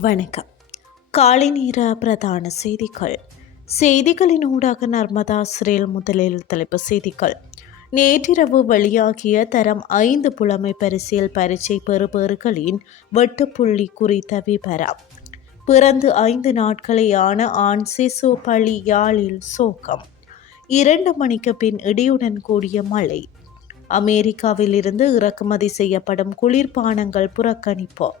வணக்கம். காலை நேர பிரதான செய்திகள். செய்திகளின் ஊடாக நர்மதா சிறையில் முதலில் தலைப்பு செய்திகள். நேற்றிரவு வெளியாகிய தரம் ஐந்து புலமை பரிசியல் பரீட்சை பெறுபவர்களின் வெட்டுப்புள்ளி குறித்த விபரம். பிறந்து ஐந்து நாட்களேயான ஆண் சிசு பள்ளி யாழில் சோகம். இரண்டு மணிக்கு பின் இடியுடன் கூடிய மழை. அமெரிக்காவில் இருந்து இறக்குமதி செய்யப்படும் குளிர்பானங்கள் புறக்கணிப்போம்.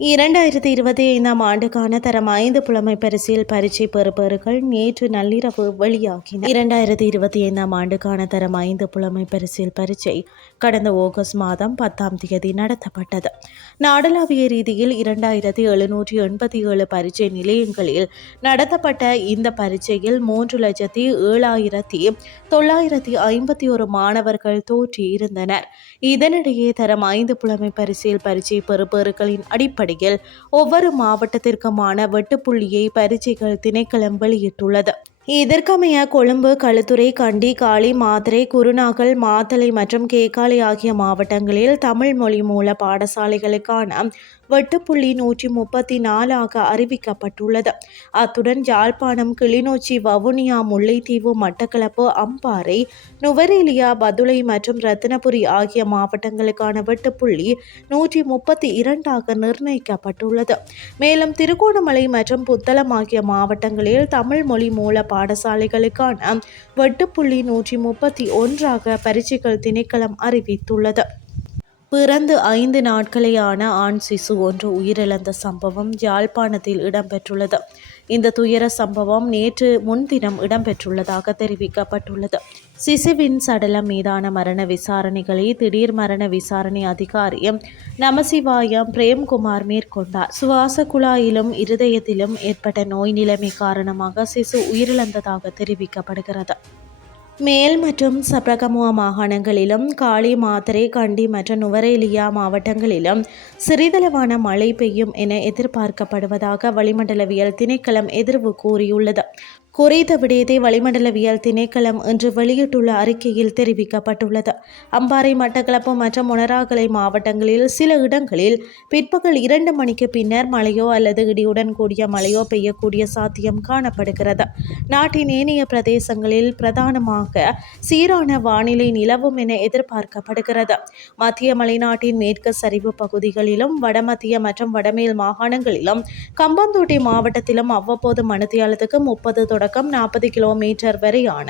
இரண்டாயிரத்தி இருபத்தி ஐந்தாம் ஆண்டுக்கான தரம் ஐந்து புலமை பரிசில் பரீட்சை பெறுபவர்கள் நேற்று நள்ளிரவு வெளியாகின இரண்டாயிரத்தி இருபத்தி ஐந்தாம் ஆண்டுக்கான தரம் ஐந்து புலமை பரிசில் பரீட்சை கடந்த ஆகஸ்ட் மாதம் பத்தாம் தேதி நடத்தப்பட்டது. நாடளாவிய ரீதியில் இரண்டாயிரத்தி எழுநூற்றி எண்பத்தி ஏழு பரீட்சை நிலையங்களில் நடத்தப்பட்ட இந்த பரீட்சையில் மூன்று லட்சத்தி ஏழாயிரத்தி தொள்ளாயிரத்தி ஐம்பத்தி ஒரு மாணவர்கள் தோற்றியிருந்தனர். இதனிடையே தரம் ஐந்து புலமை பரிசில் பரீட்சை பெறுபவர்களின் அடிப்படை அடிப்படையில் ஒவ்வொரு மாவட்டத்திற்குமான வெட்டுப்புள்ளியை பரீட்சைகள் திணைக்களம் வெளியிட்டுள்ளது. இதற்கமைய கொழும்பு களுத்துறை கண்டி காளி மாத்திரை குருநாகல் மாத்தலை மற்றும் கேகாலை ஆகிய மாவட்டங்களில் தமிழ் மொழி மூல பாடசாலைகளுக்கான வெட்டுப்புள்ளி நூற்றி முப்பத்தி நாலாக அறிவிக்கப்பட்டுள்ளது. அத்துடன் யாழ்ப்பாணம் கிளிநொச்சி வவுனியா முல்லைத்தீவு மட்டக்களப்பு அம்பாறை நுவரேலியா பதுளை மற்றும் ரத்தினபுரி ஆகிய மாவட்டங்களுக்கான வெட்டுப்புள்ளி நூற்றி முப்பத்தி இரண்டாக நிர்ணயிக்கப்பட்டுள்ளது. மேலும் திருகோணமலை மற்றும் புத்தளம் ஆகிய மாவட்டங்களில் தமிழ் மொழி மூல பாடசாலைகளுக்கான வெட்டுப்புள்ளி நூற்றி முப்பத்தி ஒன்றாக பரீட்சைகள் திணைக்களம் அறிவித்துள்ளது. பிறந்து ஐந்து நாட்களேயான ஆண் சிசு ஒன்று உயிரிழந்த சம்பவம் யாழ்ப்பாணத்தில் இடம்பெற்றுள்ளது. இந்த துயர சம்பவம் நேற்று முன்தினம் இடம்பெற்றுள்ளதாக தெரிவிக்கப்பட்டுள்ளது. சிசுவின் சடலம் மீதான மரண விசாரணைகளை திடீர் மரண விசாரணை அதிகாரியும் நமசிவாயம் பிரேம்குமார் மேற்கொண்டார். சுவாச குழாயிலும் இருதயத்திலும் ஏற்பட்ட நோய் நிலைமை காரணமாக சிசு உயிரிழந்ததாக தெரிவிக்கப்படுகிறது. மேல் மற்றும் சப்ரகமுவா மாகாணங்களிலும் காளி மாத்தரை கண்டி மற்றும் நுவரேலியா மாவட்டங்களிலும் சிறிதளவான மழை பெய்யும் என எதிர்பார்க்கப்படுவதாக வளிமண்டலவியல் திணைக்களம் எதிர்வு கூறியுள்ளது. குறித்த விடயத்தை வளிமண்டலவியல் திணைக்களம் இன்று வெளியிட்டுள்ள அறிக்கையில் தெரிவிக்கப்பட்டுள்ளது. அம்பாறை மட்டக்களப்பு மற்றும் முனராகலை மாவட்டங்களில் சில இடங்களில் பிற்பகல் இரண்டு மணிக்கு பின்னர் மழையோ அல்லது இடியுடன் கூடிய மழையோ பெய்யக்கூடிய சாத்தியம் காணப்படுகிறது. நாட்டின் ஏனைய பிரதேசங்களில் பிரதானமாக சீரான வானிலை நிலவும் என எதிர்பார்க்கப்படுகிறது. மத்திய மலைநாட்டின் மேற்கு சரிவு பகுதிகளிலும் வடமத்திய மற்றும் வடமேல் மாகாணங்களிலும் கம்பந்தோட்டை மாவட்டத்திலும் அவ்வப்போது மணித்தியாலத்துக்கு முப்பது தொடர் தொடக்கம் நாற்பது கிலோமீட்டர் வரையான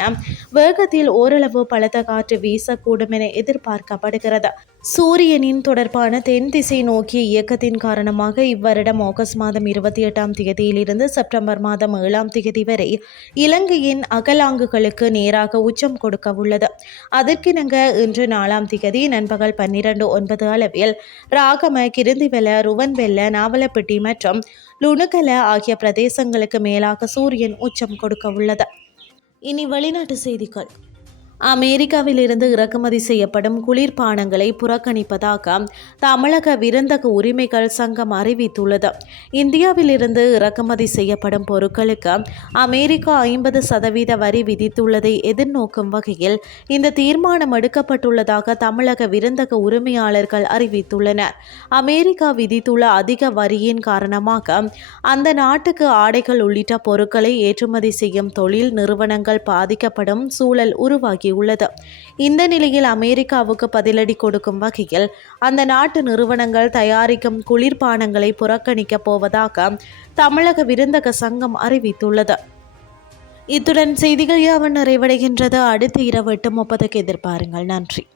வேகத்தில் ஓரளவு பலத்த காற்று வீசக்கூடும் என எதிர்பார்க்கப்படுகிறது. சூரியனின் தொடர்பான தென் திசை நோக்கிய இயக்கத்தின் காரணமாக இவ்வருடம் ஆகஸ்ட் மாதம் இருபத்தி எட்டாம் தேதியிலிருந்து செப்டம்பர் மாதம் ஏழாம் தேதி வரை இலங்கையின் அகலாங்குகளுக்கு நேராக உச்சம் கொடுக்க உள்ளது. அதற்கிணங்க இன்று நாலாம் திகதி நண்பகல் பன்னிரண்டு ஒன்பது அளவில் ராகம கிருந்திவெல ருவன்வெல்ல நாவலப்பட்டி மற்றும் லுணுகல ஆகிய பிரதேசங்களுக்கு மேலாக சூரியன் உச்சம் கொடுக்க உள்ளது. இனி வெளிநாட்டு செய்திகள். அமெரிக்காவிலிருந்து இறக்குமதி செய்யப்படும் குளிர்பானங்களை புறக்கணிப்பதாக தமிழக விருந்தக உரிமைகள் சங்கம் அறிவித்துள்ளது. இந்தியாவிலிருந்து இறக்குமதி செய்யப்படும் பொருட்களுக்கு அமெரிக்கா ஐம்பது சதவீத வரி விதித்துள்ளதை எதிர்நோக்கும் வகையில் இந்த தீர்மானம் எடுக்கப்பட்டுள்ளதாக தமிழக விருந்தக உரிமையாளர்கள் அறிவித்துள்ளனர். அமெரிக்கா விதித்துள்ள அதிக வரியின் காரணமாக அந்த நாட்டுக்கு ஆடைகள் உள்ளிட்ட பொருட்களை ஏற்றுமதி செய்யும் தொழில் நிறுவனங்கள் பாதிக்கப்படும் சூழல் உருவாகி உருவாக்கியுள்ளது இந்த நிலையில் அமெரிக்காவுக்கு பதிலடி கொடுக்கும் வகையில் அந்த நாட்டு நிறுவனங்கள் தயாரிக்கும் குளிர்பானங்களை புறக்கணிக்கப் போவதாக தமிழக விருந்தக சங்கம் அறிவித்துள்ளது. இத்துடன் செய்திகள் யாவன் நிறைவடைகின்றது. அடுத்து இரவு எட்டு முப்பதுக்கு எதிர்பாருங்கள். நன்றி.